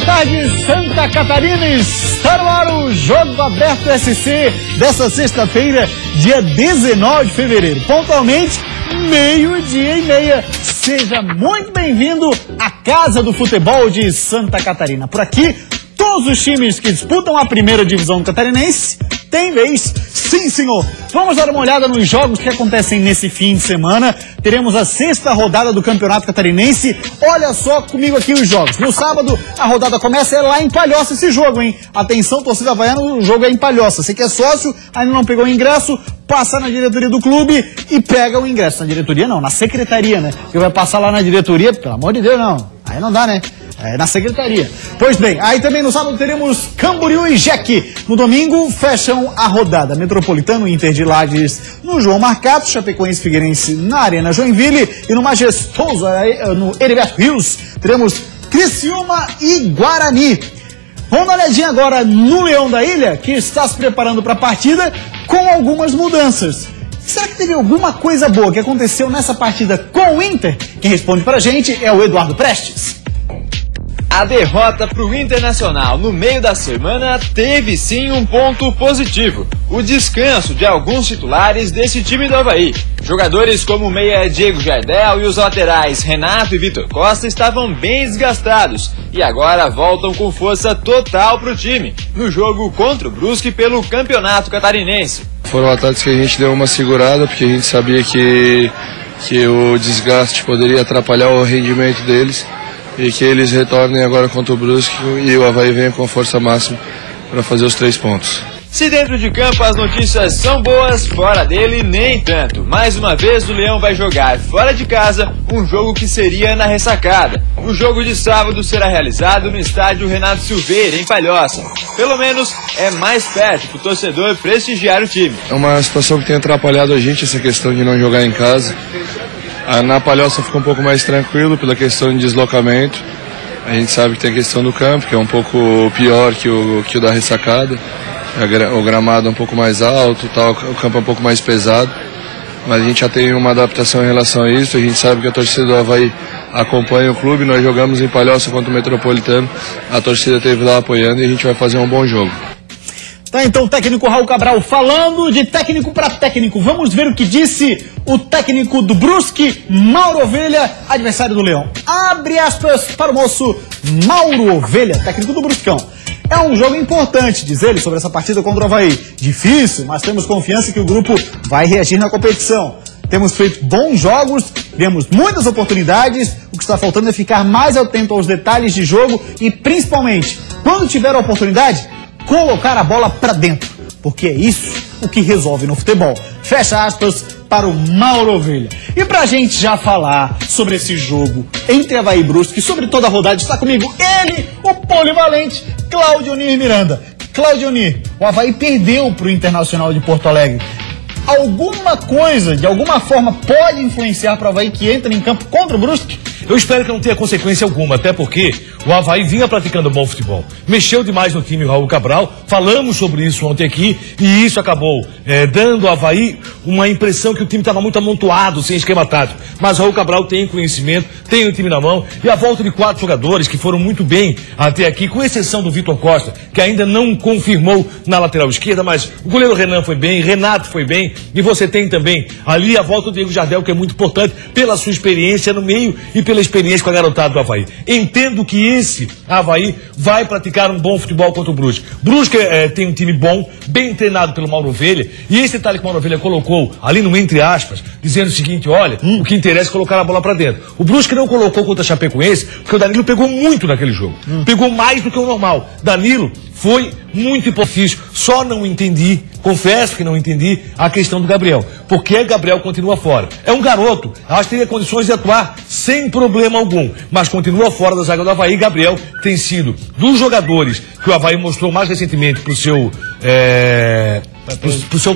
boa tarde, Santa Catarina. Está no ar o Jogo Aberto SC dessa sexta-feira, dia 19 de fevereiro. Pontualmente, 12:30. Seja muito bem-vindo à Casa do Futebol de Santa Catarina. Por aqui, todos os times que disputam a primeira divisão catarinense têm vez. Sim, senhor. Vamos dar uma olhada nos jogos que acontecem nesse fim de semana. Teremos a sexta rodada do Campeonato Catarinense. Olha só comigo aqui os jogos. No sábado, a rodada começa lá em Palhoça esse jogo, hein? Atenção, torcida havaiana, o jogo é em Palhoça. Você que é sócio, ainda não pegou o ingresso, passa na diretoria do clube e pega o ingresso. Na diretoria não, na secretaria, né? Porque vai passar lá na diretoria, pelo amor de Deus, não. Aí não dá, né? É na secretaria. Pois bem, aí também no sábado teremos Camboriú e Jeque. No domingo, fecham a rodada. Metropolitano, Inter de Lages no João Marcato, Chapecoense Figueirense na Arena Joinville e no majestoso, no Heriberto Rios, teremos Criciúma e Guarani. Vamos dar uma olhadinha agora no Leão da Ilha, que está se preparando para a partida com algumas mudanças. Será que teve alguma coisa boa que aconteceu nessa partida com o Inter? Quem responde pra gente é o Eduardo Prestes. A derrota para o Internacional no meio da semana teve sim um ponto positivo: o descanso de alguns titulares desse time do Avaí. Jogadores como o meia Diego Jardel e os laterais Renato e Vitor Costa estavam bem desgastados e agora voltam com força total para o time no jogo contra o Brusque pelo Campeonato Catarinense. Foram ataques que a gente deu uma segurada porque a gente sabia que o desgaste poderia atrapalhar o rendimento deles. E que eles retornem agora contra o Brusque e o Avaí venha com força máxima para fazer os 3 pontos. Se dentro de campo as notícias são boas, fora dele nem tanto. Mais uma vez o Leão vai jogar fora de casa um jogo que seria na ressacada. O jogo de sábado será realizado no estádio Renato Silveira, em Palhoça. Pelo menos é mais perto para o torcedor prestigiar o time. É uma situação que tem atrapalhado a gente, essa questão de não jogar em casa. Na Palhoça ficou um pouco mais tranquilo pela questão de deslocamento. A gente sabe que tem a questão do campo, que é um pouco pior que o da ressacada. O gramado é um pouco mais alto, o campo é um pouco mais pesado. Mas a gente já tem uma adaptação em relação a isso. A gente sabe que a torcida do Avaí acompanha o clube. Nós jogamos em Palhoça contra o Metropolitano. A torcida esteve lá apoiando e a gente vai fazer um bom jogo. Tá, então o técnico Raul Cabral falando de técnico para técnico. Vamos ver o que disse o técnico do Brusque, Mauro Ovelha, adversário do Leão. Abre aspas para o moço Mauro Ovelha, técnico do Bruscão. É um jogo importante, diz ele, sobre essa partida contra o Avaí. Difícil, mas temos confiança que o grupo vai reagir na competição. Temos feito bons jogos, temos muitas oportunidades. O que está faltando é ficar mais atento aos detalhes de jogo e, principalmente, quando tiver a oportunidade, colocar a bola pra dentro, porque é isso o que resolve no futebol. Fecha aspas para o Mauro Ovelha. E pra gente já falar sobre esse jogo entre Avaí e Brusque, sobre toda a rodada, está comigo ele, o polivalente Claudionir Miranda. Claudionir, o Avaí perdeu pro Internacional de Porto Alegre. Alguma coisa, de alguma forma, pode influenciar para o Avaí que entra em campo contra o Brusque? Eu espero que não tenha consequência alguma, até porque o Avaí vinha praticando bom futebol. Mexeu demais no time o Raul Cabral, falamos sobre isso ontem aqui, e isso acabou dando ao Avaí uma impressão que o time estava muito amontoado, sem esquema tático. Mas o Raul Cabral tem conhecimento, tem o time na mão, e a volta de 4 jogadores que foram muito bem até aqui, com exceção do Vitor Costa, que ainda não confirmou na lateral esquerda, mas o goleiro Renan foi bem, Renato foi bem, e você tem também ali a volta do Diego Jardel, que é muito importante pela sua experiência no meio e pela experiência com a garotada do Avaí. Entendo que esse Avaí vai praticar um bom futebol contra o Brusque. Brusque tem um time bom, bem treinado pelo Mauro Ovelha, e esse detalhe que o Mauro Ovelha colocou ali no entre aspas, dizendo o seguinte: olha, o que interessa é colocar a bola pra dentro. O Brusque não colocou contra a Chapecoense, porque o Danilo pegou muito naquele jogo. Pegou mais do que o normal. Danilo foi muito difícil. Só não entendi, confesso que não entendi, a questão do Gabriel. Por que Gabriel continua fora? É um garoto, acho que teria condições de atuar sem problema algum, mas continua fora da zaga do Avaí. Gabriel tem sido dos jogadores que o Avaí mostrou mais recentemente pro seu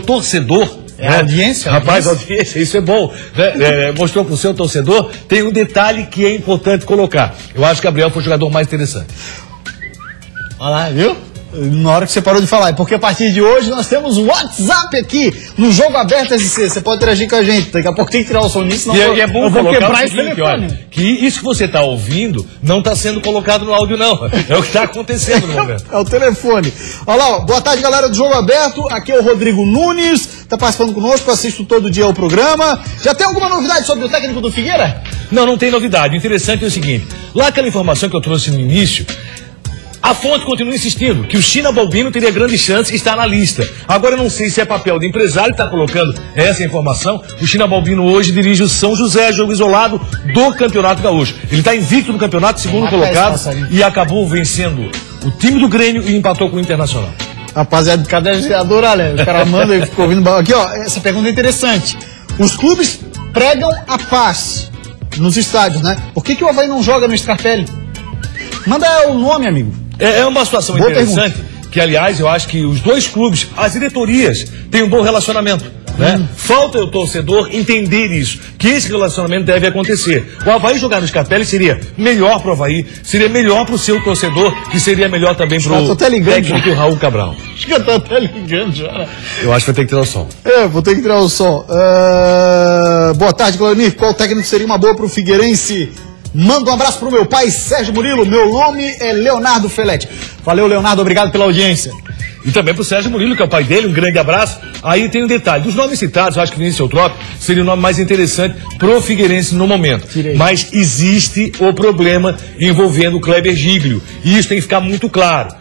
torcedor. A audiência? Rapaz, audiência, isso é bom. Mostrou pro seu torcedor. Tem um detalhe que é importante colocar. Eu acho que Gabriel foi o jogador mais interessante. Olha lá, viu? Na hora que você parou de falar, é porque a partir de hoje nós temos o WhatsApp aqui no Jogo Aberto SC. Você pode interagir com a gente. Daqui a pouco tem que tirar o som nisso, senão é bom eu vou quebrar esse seguinte, telefone. olha, que isso que você está ouvindo não está sendo colocado no áudio, não. É o que está acontecendo no momento. É o telefone. Olha lá, ó. Boa tarde, galera do Jogo Aberto. Aqui é o Rodrigo Nunes, está participando conosco, assisto todo dia o programa. Já tem alguma novidade sobre o técnico do Figueira? Não tem novidade. O interessante é o seguinte, lá aquela informação que eu trouxe no início, a fonte continua insistindo que o China Balbino teria grande chance de estar na lista. Agora eu não sei se é papel de empresário que está colocando essa informação. O China Balbino hoje dirige o São José, jogo isolado do Campeonato Gaúcho. Ele está invicto no campeonato, segundo colocado, e acabou vencendo o time do Grêmio e empatou com o Internacional. Rapaziada, cadê a geradora, olha? O cara manda e ficou ouvindo. Aqui, ó, essa pergunta é interessante. Os clubes pregam a paz nos estádios, né? Por que o Avaí não joga no Scarpelli? Manda o nome, amigo. É uma situação Boa interessante, pergunta. Que aliás eu acho que os dois clubes, as diretorias, têm um bom relacionamento, né? Falta o torcedor entender isso, que esse relacionamento deve acontecer. O Avaí jogar no Scarpelli seria melhor para o Avaí, seria melhor para o seu torcedor, que seria melhor também para o técnico Raul Cabral. Acho que eu tô até ligando já. Eu acho que vai ter que tirar o som. Vou ter que tirar o som. Boa tarde, Claudemir. Qual técnico seria uma boa para o Figueirense? Manda um abraço pro meu pai, Sérgio Murilo. Meu nome é Leonardo Felete. Valeu, Leonardo. Obrigado pela audiência. E também pro Sérgio Murilo, que é o pai dele. Um grande abraço. Aí tem um detalhe. Dos nomes citados, eu acho que Vinícius Eutrópio seria o nome mais interessante pro Figueirense no momento. Mas existe o problema envolvendo o Kleber Giglio. E isso tem que ficar muito claro.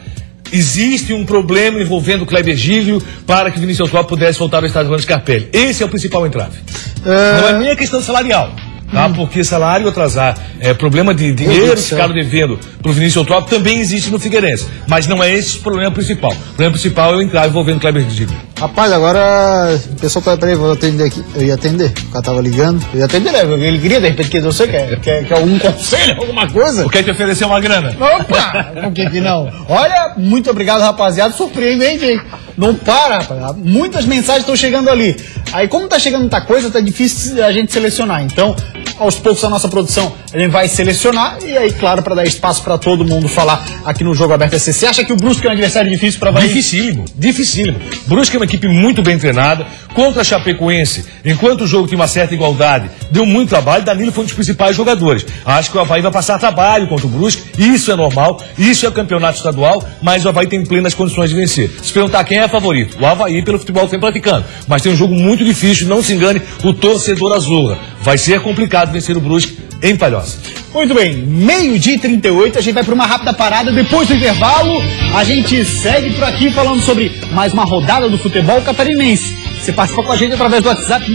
Existe um problema envolvendo o Kleber Giglio para que Vinícius Eutrópio pudesse voltar ao estádio Orlando Scarpelli. Esse é o principal entrave. Não é nem a questão salarial. Tá? Porque salário atrasar, problema de dinheiro que ficaram devendo para o Vinícius Eutrópio também existe no Figueirense. Mas não é esse o problema principal. O problema principal é o entrave envolvendo o Kleber Giglio. Rapaz, agora o pessoal tá. Peraí, vou atender aqui. Eu ia atender. O cara tava ligando. Eu ia atender, né? Ele queria, de repente, que você quer algum conselho, alguma coisa? Ou quer te oferecer uma grana? Opa! Por que não? Olha, muito obrigado, rapaziada. Surpreendente, hein? Não para, rapaz. Muitas mensagens estão chegando ali. Aí, como tá chegando muita coisa, tá difícil a gente selecionar. Então, aos poucos, a nossa produção, a gente vai selecionar. E aí, claro, para dar espaço para todo mundo falar aqui no Jogo Aberto SC. Você acha que o Brusque é um adversário difícil para Avaí? Dificílimo. Brusque é uma equipe muito bem treinada. Contra a Chapecoense, enquanto o jogo tinha uma certa igualdade, deu muito trabalho. Danilo foi um dos principais jogadores. Acho que o Avaí vai passar trabalho contra o Brusque. Isso é normal. Isso é campeonato estadual. Mas o Avaí tem plenas condições de vencer. Se perguntar quem é favorito, o Avaí pelo futebol que vem praticando. Mas tem um jogo muito difícil. Não se engane, o torcedor azul. Vai ser complicado vencer o Brusque em Palhoça. Muito bem, 12h38, a gente vai para uma rápida parada. Depois do intervalo, a gente segue por aqui falando sobre mais uma rodada do futebol catarinense. Você participa com a gente através do WhatsApp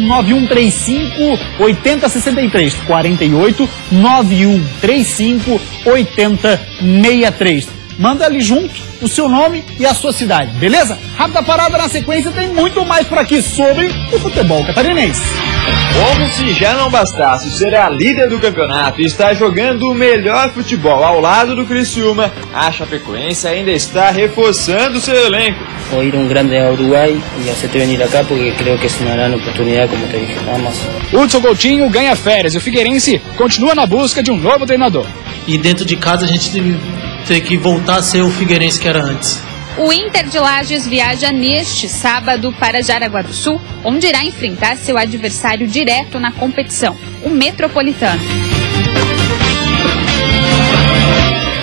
9135-8063, 48 9135-8063. Manda ali junto o seu nome e a sua cidade, beleza? Rápida parada, na sequência tem muito mais por aqui sobre o futebol catarinense. Como se já não bastasse ser a líder do campeonato e estar jogando o melhor futebol ao lado do Criciúma, a Chapecoense ainda está reforçando seu elenco. O ir grande a Uruguai e hacerte venir acá porque creo que es una gran oportunidad, como te dije, nada más. Hudson Coutinho ganha férias e o Figueirense continua na busca de um novo treinador. E dentro de casa a gente tem que voltar a ser o Figueirense que era antes. O Inter de Lages viaja neste sábado para Jaraguá do Sul, onde irá enfrentar seu adversário direto na competição, o Metropolitano.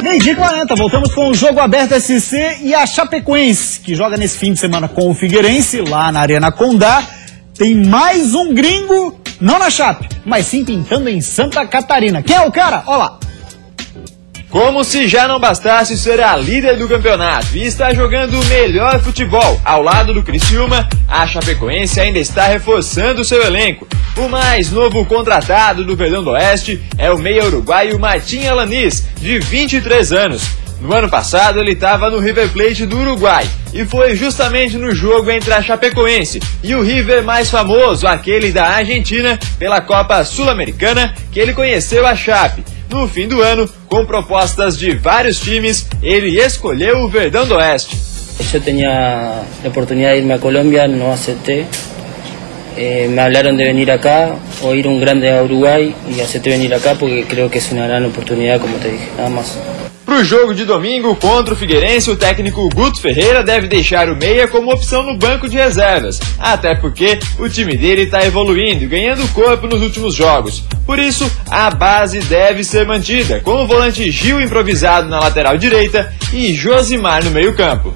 12h40, voltamos com o Jogo Aberto SC e a Chapecoense, que joga nesse fim de semana com o Figueirense, lá na Arena Condá. Tem mais um gringo, não na Chape, mas sim pintando em Santa Catarina. Quem é o cara? Olha lá. Como se já não bastasse ser a líder do campeonato e estar jogando o melhor futebol ao lado do Criciúma, a Chapecoense ainda está reforçando seu elenco. O mais novo contratado do Verdão do Oeste é o meia uruguaio Martim Alanis, de 23 anos. No ano passado ele estava no River Plate do Uruguai e foi justamente no jogo entre a Chapecoense e o River mais famoso, aquele da Argentina, pela Copa Sul-Americana, que ele conheceu a Chape. No fim do ano, com propostas de vários times, ele escolheu o Verdão do Oeste. Eu tinha a oportunidade de irme a Colômbia, não aceitei. Me hablaron de venir acá o ir grande a Uruguai y hacerte venir acá porque creo que es una gran oportunidad, como te dije, nada más. Para o jogo de domingo contra o Figueirense, o técnico Guto Ferreira deve deixar o meia como opção no banco de reservas, até porque o time dele está evoluindo e ganhando corpo nos últimos jogos. Por isso, a base deve ser mantida, com o volante Gil improvisado na lateral direita e Josimar no meio-campo.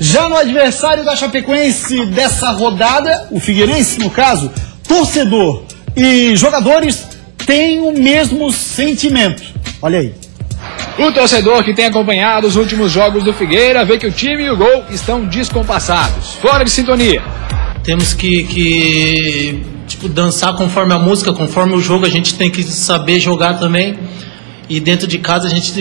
Já no adversário da Chapecoense dessa rodada, o Figueirense, no caso, torcedor e jogadores têm o mesmo sentimento. Olha aí. O torcedor que tem acompanhado os últimos jogos do Figueira vê que o time e o gol estão descompassados, fora de sintonia. Temos que dançar conforme a música, conforme o jogo. A gente tem que saber jogar também. E dentro de casa a gente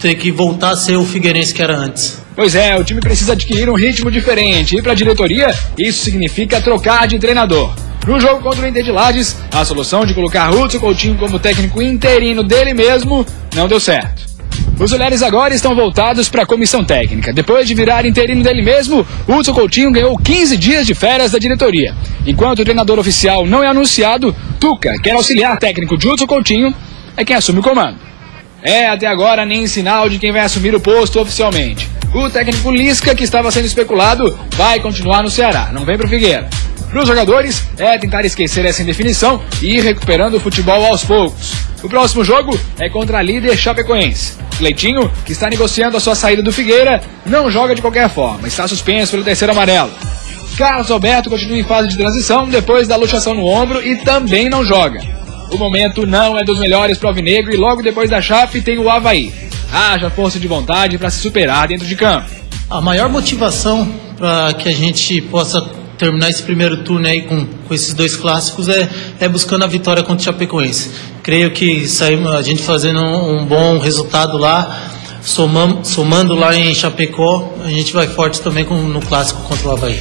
tem que voltar a ser o Figueirense que era antes. Pois é, o time precisa adquirir um ritmo diferente. E para a diretoria, isso significa trocar de treinador. No jogo contra o Inter de Lages, a solução de colocar Hudson Coutinho como técnico interino dele mesmo não deu certo. Os olhares agora estão voltados para a comissão técnica. Depois de virar interino dele mesmo, Hudson Coutinho ganhou 15 dias de férias da diretoria. Enquanto o treinador oficial não é anunciado, Tuca, que era auxiliar técnico de Hudson Coutinho, é quem assume o comando. Até agora nem sinal de quem vai assumir o posto oficialmente. O técnico Lisca, que estava sendo especulado, vai continuar no Ceará, não vem para o Figueira. Para os jogadores, tentar esquecer essa indefinição e ir recuperando o futebol aos poucos. O próximo jogo é contra a líder Chapecoense. Leitinho, que está negociando a sua saída do Figueira, não joga de qualquer forma, está suspenso pelo terceiro amarelo. Carlos Alberto continua em fase de transição depois da luxação no ombro e também não joga. O momento não é dos melhores para o Alvinegro e logo depois da Chape tem o Avaí. Haja força de vontade para se superar dentro de campo. A maior motivação para que a gente possa terminar esse primeiro turno aí com esses dois clássicos é buscando a vitória contra o Chapecoense. Creio que a gente fazendo um bom resultado lá, somando lá em Chapecó, a gente vai forte também no clássico contra o Avaí.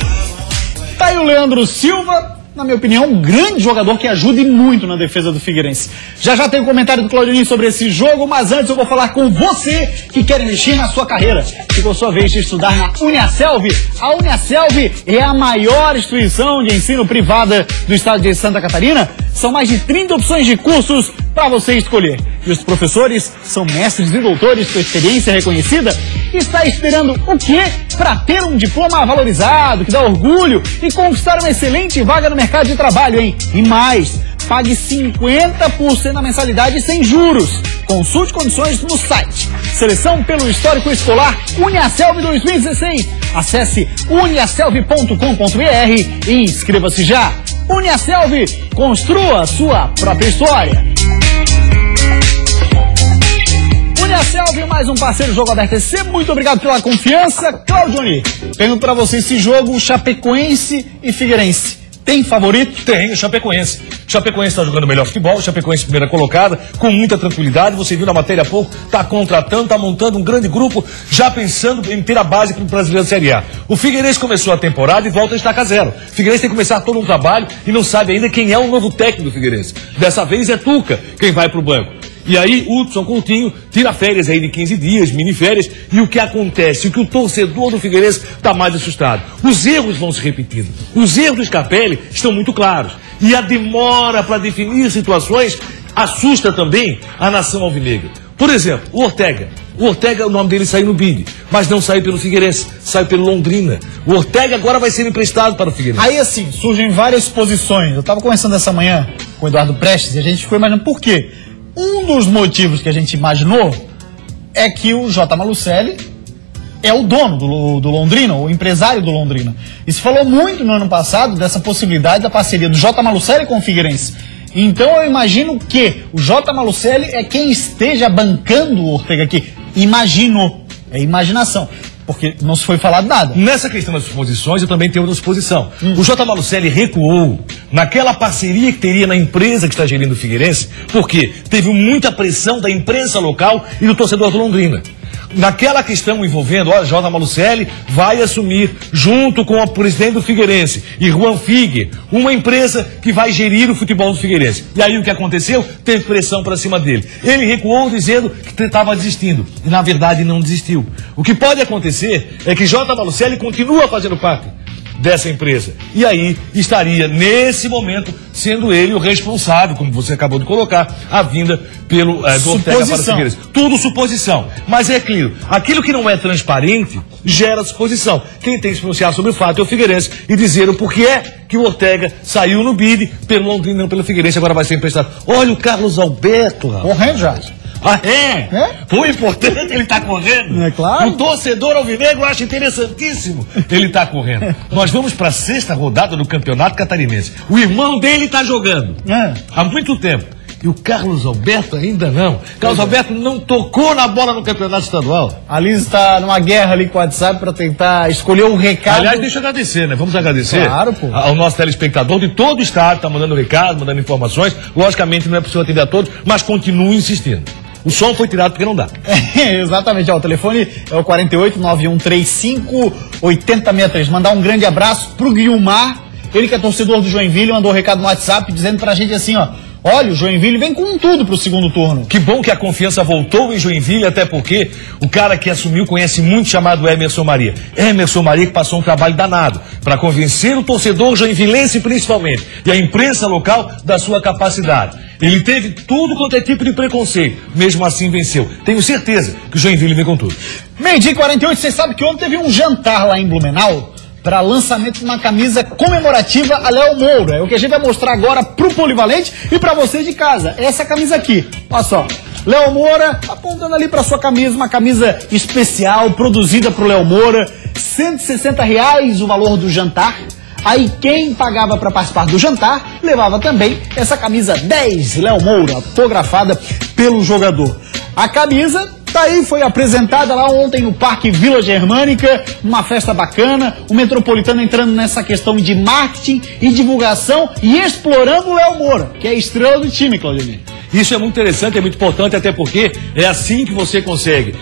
Tá aí o Leandro Silva, na minha opinião, um grande jogador que ajude muito na defesa do Figueirense. Já tem um comentário do Claudinei sobre esse jogo, mas antes eu vou falar com você que quer investir na sua carreira. Chegou a sua vez de estudar na Uniaselv. A Uniaselv é a maior instituição de ensino privada do estado de Santa Catarina. São mais de 30 opções de cursos para você escolher. E os professores são mestres e doutores com experiência reconhecida. Está esperando o quê? Para ter um diploma valorizado, que dá orgulho e conquistar uma excelente vaga no mercado de trabalho, hein? E mais, pague 50% na mensalidade sem juros. Consulte condições no site. Seleção pelo histórico escolar Uniaselv 2016. Acesse uniaselv.com.br e inscreva-se já. Uniaselv, construa a sua própria história. Uniaselv, mais um parceiro Jogo Aberto SC. Muito obrigado pela confiança. Claudioni, pergunto para você esse jogo, Chapecoense e Figueirense. Tem favorito? Tem, o Chapecoense. Chapecoense está jogando melhor futebol, Chapecoense primeira colocada, com muita tranquilidade. Você viu na matéria há pouco, está contratando, está montando um grande grupo, já pensando em ter a base para o Brasileiro Série A. O Figueirense começou a temporada e volta a estaca zero. O Figueirense tem que começar todo um trabalho e não sabe ainda quem é o novo técnico do Figueirense. Dessa vez é Tuca quem vai para o banco. E aí, Hudson Coutinho tira férias aí de 15 dias, miniférias, e o que acontece? O que o torcedor do Figueirense está mais assustado. Os erros vão se repetindo. Os erros do Scarpelli estão muito claros. E a demora para definir situações assusta também a nação alvinegra. Por exemplo, o Ortega. O Ortega, o nome dele saiu no BID, mas não saiu pelo Figueirense, saiu pelo Londrina. O Ortega agora vai ser emprestado para o Figueirense. Aí assim, surgem várias posições. Eu estava conversando essa manhã com o Eduardo Prestes e a gente ficou imaginando por quê. Um dos motivos que a gente imaginou é que o J. Malucelli é o dono do Londrina, o empresário do Londrina. E se falou muito no ano passado dessa possibilidade da parceria do J. Malucelli com o Figueirense. Então eu imagino que o J. Malucelli é quem esteja bancando o Ortega aqui. Imagino, é imaginação. Porque não se foi falado nada. Nessa questão das posições, eu também tenho outra suposição. O J. Malucelli recuou naquela parceria que teria na empresa que está gerindo o Figueirense, porque teve muita pressão da imprensa local e do torcedor do Londrina. Naquela questão envolvendo, J. Malucelli vai assumir, junto com o presidente do Figueirense e Juan Figue, uma empresa que vai gerir o futebol do Figueirense. E aí o que aconteceu? Teve pressão para cima dele. Ele recuou dizendo que estava desistindo. E na verdade não desistiu. O que pode acontecer é que J. Malucelli continua fazendo parte dessa empresa. E aí estaria, nesse momento, sendo ele o responsável, como você acabou de colocar, a vinda do Ortega para o Figueirense. Tudo suposição. Mas é claro, aquilo que não é transparente gera suposição. Quem tem que se pronunciar sobre o fato é o Figueirense e dizer o porquê que o Ortega saiu no bid pelo Londrina, não pelo Figueirense, agora vai ser emprestado. Olha o Carlos Alberto, correndo já. Ah, é? Foi importante ele tá correndo. É claro. O torcedor alvinegro acha interessantíssimo ele tá correndo. Nós vamos para a 6ª rodada do Campeonato Catarinense. O irmão dele tá jogando há muito tempo. E o Carlos Alberto ainda não. Carlos Alberto não tocou na bola no Campeonato Estadual. A Liz está numa guerra ali com o WhatsApp para tentar escolher um recado. Aliás, deixa eu agradecer, né? Vamos agradecer ao nosso telespectador de todo o estado, tá mandando recado, mandando informações. Logicamente não é possível atender a todos, mas continue insistindo. O som foi tirado porque não dá. Exatamente, ó, o telefone é o 48-9135-8063. Mandar um grande abraço pro Guilmar, ele que é torcedor do Joinville, mandou um recado no WhatsApp dizendo pra gente assim, ó: olha, o Joinville vem com tudo pro segundo turno. Que bom que a confiança voltou em Joinville, até porque o cara que assumiu conhece muito, chamado Emerson Maria. Emerson Maria que passou um trabalho danado para convencer o torcedor joinvilense principalmente e a imprensa local da sua capacidade. Ele teve tudo quanto é tipo de preconceito, mesmo assim venceu. Tenho certeza que o Joinville vem com tudo. 12h48, vocês sabem que ontem teve um jantar lá em Blumenau para lançamento de uma camisa comemorativa a Léo Moura. É o que a gente vai mostrar agora pro Polivalente e para vocês de casa. Essa camisa aqui, olha só. Léo Moura apontando ali para sua camisa, uma camisa especial produzida pro Léo Moura. R$160 o valor do jantar. Aí quem pagava para participar do jantar levava também essa camisa 10 Léo Moura, autografada pelo jogador. A camisa tá aí, foi apresentada lá ontem no Parque Vila Germânica, uma festa bacana, o Metropolitano entrando nessa questão de marketing e divulgação e explorando o Léo Moura, que é a estrela do time, Claudemir. Isso é muito interessante, é muito importante, até porque é assim que você consegue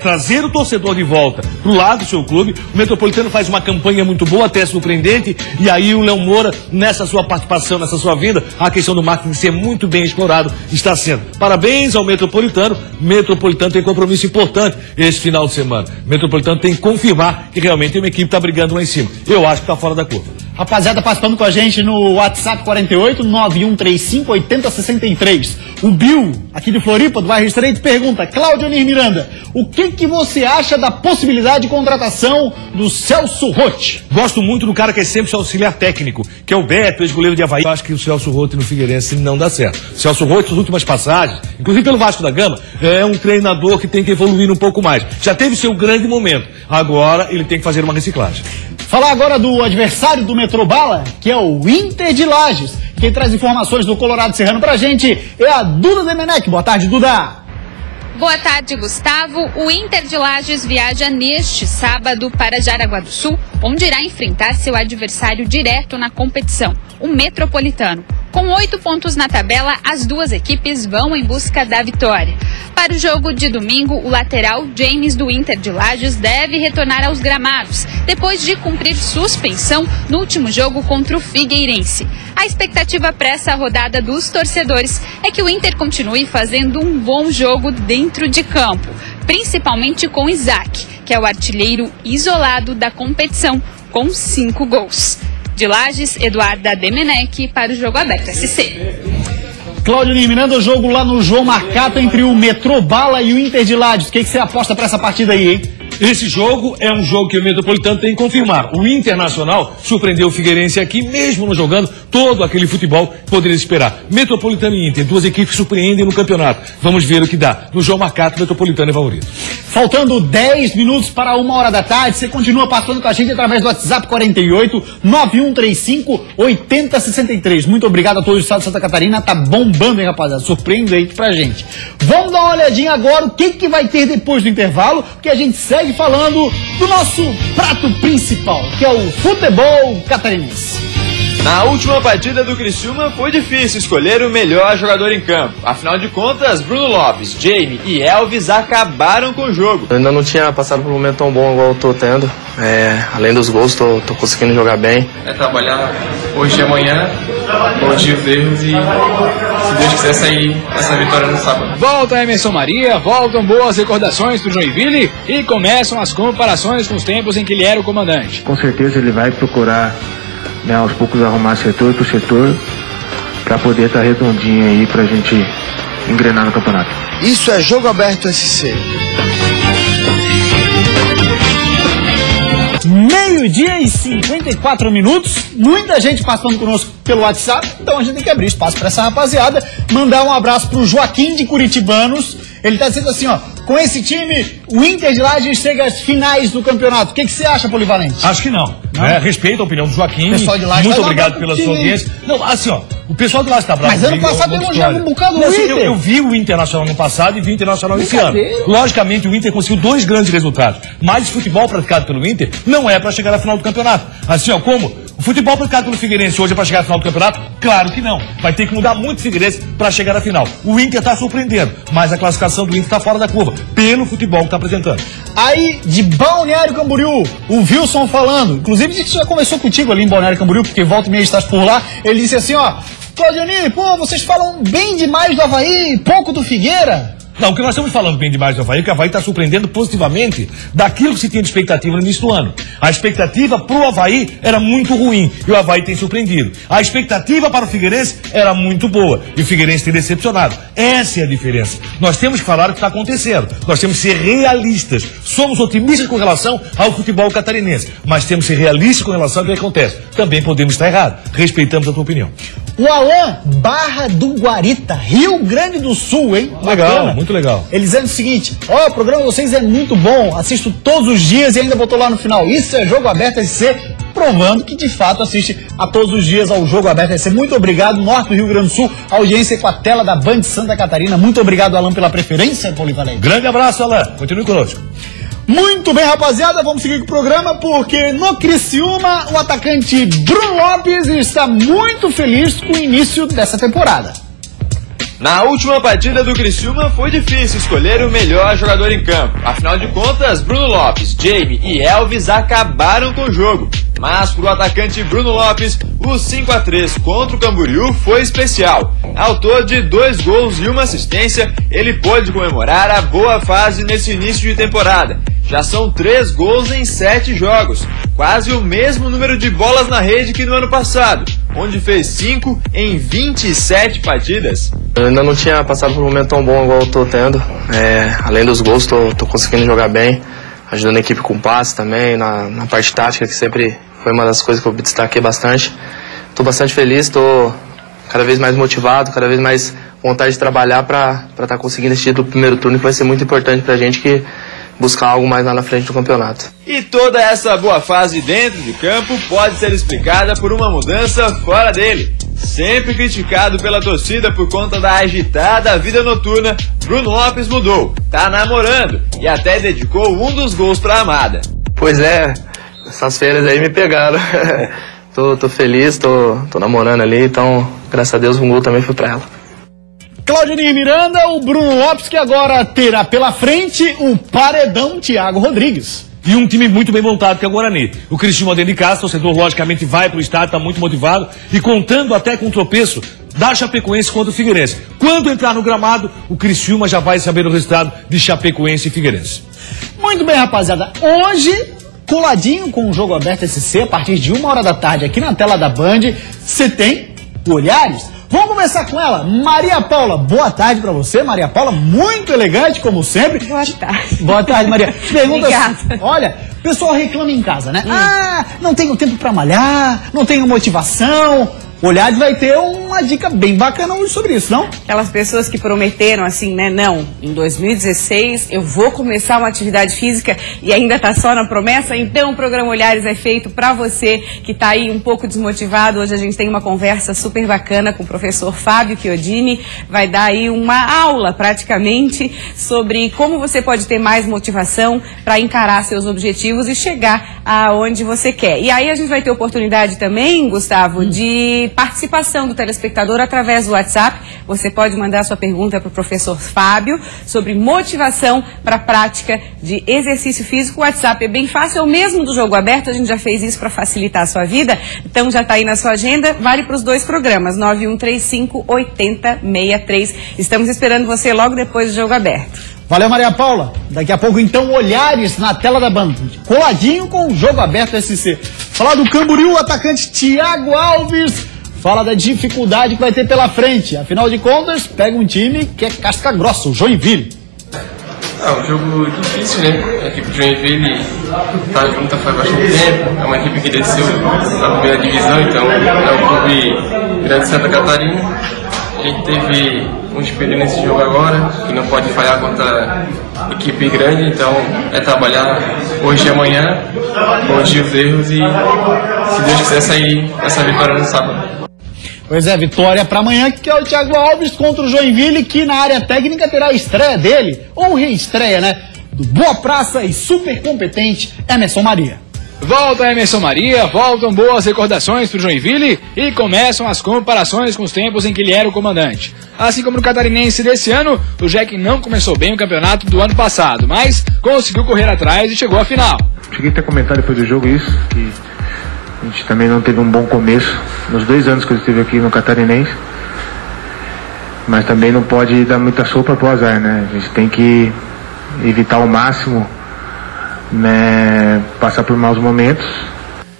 trazer o torcedor de volta pro lado do seu clube. O Metropolitano faz uma campanha muito boa, até surpreendente, e aí o Léo Moura, nessa sua participação, nessa sua vinda, a questão do marketing ser muito bem explorado está sendo. Parabéns ao Metropolitano. O Metropolitano tem compromisso importante esse final de semana. O Metropolitano tem que confirmar que realmente uma equipe está brigando lá em cima. Eu acho que está fora da curva. Rapaziada participando com a gente no WhatsApp 48-9135-8063. O Bill, aqui de Floripa, do bairro Estreito, pergunta: Claudionir Miranda, o que você acha da possibilidade de contratação do Celso Rotti? Gosto muito do cara que é sempre seu auxiliar técnico, que é o Beto, ex-goleiro de Avaí. Eu acho que o Celso Rotti no Figueirense não dá certo. O Celso Rotti, nas últimas passagens, inclusive pelo Vasco da Gama, é um treinador que tem que evoluir um pouco mais. Já teve seu grande momento. Agora ele tem que fazer uma reciclagem. Falar agora do adversário do Metrobala, que é o Inter de Lages. Quem traz informações do Colorado Serrano pra gente é a Duda Demenech. Boa tarde, Duda. Boa tarde, Gustavo. O Inter de Lages viaja neste sábado para Jaraguá do Sul, onde irá enfrentar seu adversário direto na competição, o Metropolitano. Com 8 pontos na tabela, as duas equipes vão em busca da vitória. Para o jogo de domingo, o lateral James do Inter de Lages deve retornar aos gramados, depois de cumprir suspensão no último jogo contra o Figueirense. A expectativa para essa rodada dos torcedores é que o Inter continue fazendo um bom jogo dentro de campo, principalmente com Isaac, que é o artilheiro isolado da competição, com 5 gols. De Lages, Eduarda Demenech para o Jogo Aberto SC. Claudionir Miranda, o jogo lá no João Marcato entre o Metrobala e o Inter de Lages. O que você aposta para essa partida aí, hein? Esse jogo é um jogo que o Metropolitano tem que confirmar. O Internacional surpreendeu o Figueirense aqui, mesmo não jogando todo aquele futebol que poderia esperar. Metropolitano e Inter, duas equipes que surpreendem no campeonato. Vamos ver o que dá. No João Marcato, o Metropolitano é favorito. Faltando 10 minutos para 1h da tarde, você continua participando com a gente através do WhatsApp 48-9135-8063. Muito obrigado a todos do estado de Santa Catarina. Tá bombando, hein, rapaziada? Surpreendente pra gente. Vamos dar uma olhadinha agora o que vai ter depois do intervalo, porque a gente segue falando do nosso prato principal, que é o futebol catarinense. Na última partida do Criciúma foi difícil escolher o melhor jogador em campo. Afinal de contas, Bruno Lopes, Jamie e Elvis acabaram com o jogo. Eu ainda não tinha passado por um momento tão bom igual eu tô tendo. Além dos gols, tô conseguindo jogar bem. É trabalhar hoje e amanhã, corrigir os erros e, se Deus quiser, sair essa vitória no sábado. Volta Emerson Maria, voltam boas recordações pro Joinville e começam as comparações com os tempos em que ele era o comandante. Com certeza ele vai procurar, né, aos poucos arrumar setor por setor para poder estar redondinho aí pra gente engrenar no campeonato. Isso é Jogo Aberto SC. Meio-dia e 54 minutos, muita gente passando conosco pelo WhatsApp, então a gente tem que abrir espaço para essa rapaziada. Mandar um abraço pro Joaquim de Curitibanos. Ele tá dizendo assim, ó: com esse time, o Inter de Lages chega às finais do campeonato. O que você acha, Polivalente? Acho que não. Respeito a opinião do Joaquim. Pessoal de Lages, muito obrigado pela sua audiência. Não, assim, ó, o pessoal de Lages tá bravo. Mas ano passado elogiava um bocado o Inter. Eu vi o Internacional no passado e vi o Internacional esse ano. Logicamente, o Inter conseguiu 2 grandes resultados. Mas o futebol praticado pelo Inter não é para chegar à final do campeonato. Assim, ó, como o futebol praticado pelo Figueirense hoje é para chegar à final do campeonato? Claro que não. Vai ter que mudar muito o Figueirense para chegar à final. O Inter tá surpreendendo, mas a classificação do Inter tá fora da curva, pelo futebol que tá apresentando. Aí, de Balneário Camboriú, o Wilson falando, inclusive a gente já conversou contigo ali em Balneário Camboriú, porque volta e meia estás por lá. Ele disse assim, ó: Claudionir, pô, vocês falam bem demais do Avaí, pouco do Figueira. Não, o que nós estamos falando bem demais do Avaí é que o Avaí está surpreendendo positivamente daquilo que se tinha de expectativa no início do ano. A expectativa para o Avaí era muito ruim e o Avaí tem surpreendido. A expectativa para o Figueirense era muito boa e o Figueirense tem decepcionado. Essa é a diferença. Nós temos que falar o que está acontecendo. Nós temos que ser realistas. Somos otimistas com relação ao futebol catarinense, mas temos que ser realistas com relação ao que acontece. Também podemos estar errados. Respeitamos a tua opinião. O Alan, Barra do Guarita, Rio Grande do Sul, hein? Legal, bacana. muito legal. Ele dizendo o seguinte: ó, o programa de vocês é muito bom, assisto todos os dias e ainda botou lá no final. Isso é Jogo Aberto SC, provando que de fato assiste a todos os dias ao Jogo Aberto SC. Muito obrigado, Norte do Rio Grande do Sul, audiência com a tela da Band Santa Catarina. Muito obrigado, Alan, pela preferência, Polivalente. Grande abraço, Alan. Continue conosco. Muito bem, rapaziada, vamos seguir com o programa, porque no Criciúma o atacante Bruno Lopes está muito feliz com o início dessa temporada. Na última partida do Criciúma foi difícil escolher o melhor jogador em campo. Afinal de contas, Bruno Lopes, Jamie e Elvis acabaram com o jogo. Mas para o atacante Bruno Lopes, o 5-3 contra o Camboriú foi especial. Autor de 2 gols e 1 assistência, ele pôde comemorar a boa fase nesse início de temporada. Já são 3 gols em 7 jogos, quase o mesmo número de bolas na rede que no ano passado, onde fez 5 em 27 partidas. Eu ainda não tinha passado por um momento tão bom igual eu tô tendo. Além dos gols, tô conseguindo jogar bem, ajudando a equipe com passe também, na parte tática, que sempre foi uma das coisas que eu me destaquei bastante. Tô bastante feliz, tô cada vez mais motivado, cada vez mais vontade de trabalhar para estar conseguindo esse título do primeiro turno, que vai ser muito importante pra gente que buscar algo mais lá na frente do campeonato. E toda essa boa fase dentro de campo pode ser explicada por uma mudança fora dele. Sempre criticado pela torcida por conta da agitada vida noturna, Bruno Lopes mudou, tá namorando e até dedicou um dos gols pra amada. Pois é, essas férias aí me pegaram. tô feliz, tô namorando ali, então graças a Deus um gol também foi pra ela. Claudionir Miranda, o Bruno Lopes, que agora terá pela frente o paredão Thiago Rodrigues. E um time muito bem montado, que é o Guarani. O Criciúma dentro de casa, o torcedor logicamente vai pro estádio, está muito motivado e contando até com o tropeço da Chapecoense contra o Figueirense. Quando entrar no gramado, o Criciúma já vai saber o resultado de Chapecoense e Figueirense. Muito bem, rapaziada. Hoje, coladinho com o Jogo Aberto SC, a partir de 1h da tarde, aqui na tela da Band, você tem Olhares. Vamos começar com ela, Maria Paula. Boa tarde pra você, Maria Paula, muito elegante, como sempre. Boa tarde. Boa tarde, Maria. Pergunta Obrigada. assim, olha, o pessoal reclama em casa, né? Ah, não tenho tempo pra malhar, não tenho motivação. Olhares vai ter uma dica bem bacana hoje sobre isso, não? Aquelas pessoas que prometeram assim, né? Não, em 2016 eu vou começar uma atividade física e ainda tá só na promessa. Então o programa Olhares é feito pra você que tá aí um pouco desmotivado. Hoje a gente tem uma conversa super bacana com o professor Fábio Chiodini. Vai dar aí uma aula praticamente sobre como você pode ter mais motivação para encarar seus objetivos e chegar aonde você quer. E aí a gente vai ter oportunidade também, Gustavo, de participação do telespectador através do WhatsApp. Você pode mandar sua pergunta para o professor Fábio sobre motivação para a prática de exercício físico. O WhatsApp é bem fácil, é o mesmo do Jogo Aberto, a gente já fez isso para facilitar a sua vida, então já está aí na sua agenda, vale para os dois programas, 9135-8063. Estamos esperando você logo depois do Jogo Aberto. Valeu, Maria Paula. Daqui a pouco, então, Olhares na tela da Band, coladinho com o Jogo Aberto SC. Falar do Camboriú, o atacante Thiago Alves fala da dificuldade que vai ter pela frente. Afinal de contas, pega um time que é casca grossa, o Joinville. É um jogo difícil, né? A equipe do Joinville está junta faz bastante tempo, é uma equipe que desceu na primeira divisão, então é um clube grande de Santa Catarina. A gente teve um espelho nesse jogo agora, que não pode falhar contra equipe grande, então é trabalhar hoje e amanhã, corrigir os erros e, se Deus quiser, sair essa vitória no sábado. Pois é, vitória para amanhã, que é o Thiago Alves contra o Joinville, que na área técnica terá a estreia dele, ou reestreia, né? Do boa praça e super competente Emerson Maria. Volta Emerson Maria, voltam boas recordações para o Joinville e começam as comparações com os tempos em que ele era o comandante. Assim como no catarinense desse ano, o Jack não começou bem o campeonato do ano passado, mas conseguiu correr atrás e chegou à final. Cheguei a ter comentado depois do jogo isso, que a gente também não teve um bom começo nos 2 anos que eu estive aqui no catarinense, mas também não pode dar muita sopa pro azar, né? A gente tem que evitar ao máximo, né, passar por maus momentos.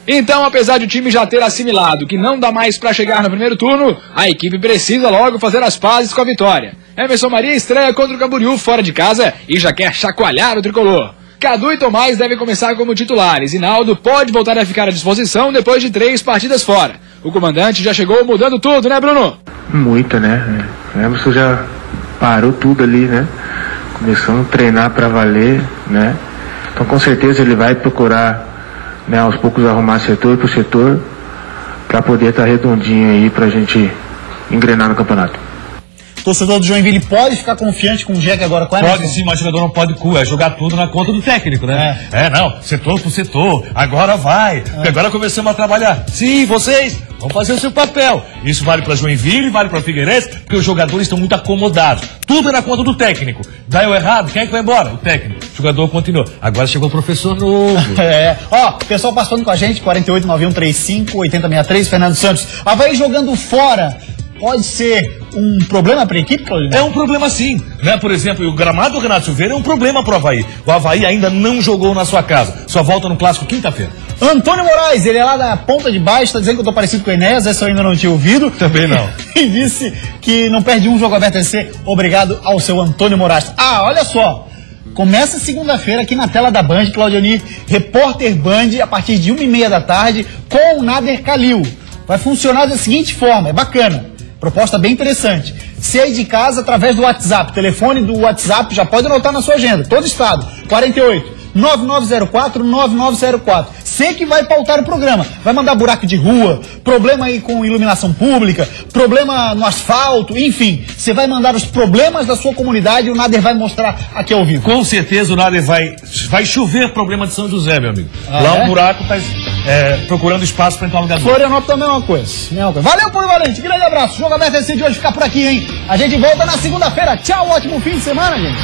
Então, apesar de o time já ter assimilado que não dá mais para chegar no primeiro turno, a equipe precisa logo fazer as pazes com a vitória. Emerson Maria estreia contra o Camboriú fora de casa e já quer chacoalhar o tricolor. Cadu e Tomás devem começar como titulares e Naldo pode voltar a ficar à disposição depois de 3 partidas fora. O comandante já chegou mudando tudo, né, Bruno? Muita, né? O Emerson já parou tudo ali, né? Começamos a treinar para valer, né? Então, com certeza, ele vai procurar, né, aos poucos arrumar setor por setor para poder estar redondinho aí para a gente engrenar no campeonato. O torcedor do Joinville pode ficar confiante com o Jack agora com a Pode sim, mas o jogador não pode jogar tudo na conta do técnico, né? Não, setor por setor, agora vai, porque agora começamos a trabalhar. Sim, vocês vão fazer o seu papel. Isso vale para Joinville, vale para Figueirense, porque os jogadores estão muito acomodados. Tudo é na conta do técnico. Dá o errado, quem é que vai embora? O técnico. O jogador continua. Agora chegou o professor novo. Ó, pessoal participando com a gente, 4891358063, Fernando Santos. Avaí jogando fora. Pode ser um problema para a equipe, Claudinei? É um problema sim, né? Por exemplo, o gramado do Renato Silveira é um problema para o Avaí. O Avaí ainda não jogou na sua casa, só volta no clássico quinta-feira. Antônio Moraes, ele é lá da ponta de baixo, tá dizendo que eu tô parecido com o Enéas, essa eu ainda não tinha ouvido. Também não. E disse que não perde um Jogo Aberto SC. Obrigado ao seu Antônio Moraes. Ah, olha só. Começa segunda-feira aqui na tela da Band, Claudioni, Repórter Band, a partir de 1h30 da tarde, com o Nader Kalil. Vai funcionar da seguinte forma, é bacana. Proposta bem interessante. Se aí de casa, através do WhatsApp, telefone do WhatsApp, já pode anotar na sua agenda, todo estado, 48-9904-9904. Você que vai pautar o programa, vai mandar buraco de rua, problema aí com iluminação pública, problema no asfalto, enfim. Você vai mandar os problemas da sua comunidade e o Nader vai mostrar aqui ao vivo. Com certeza o Nader vai chover problema de São José, meu amigo. Lá o buraco tá procurando espaço para entrar no lugar. Florianópolis também é uma coisa. Valeu, Polivalente, grande abraço. Jogo Aberto SC de hoje fica por aqui, hein? A gente volta na segunda-feira. Tchau, ótimo fim de semana, gente.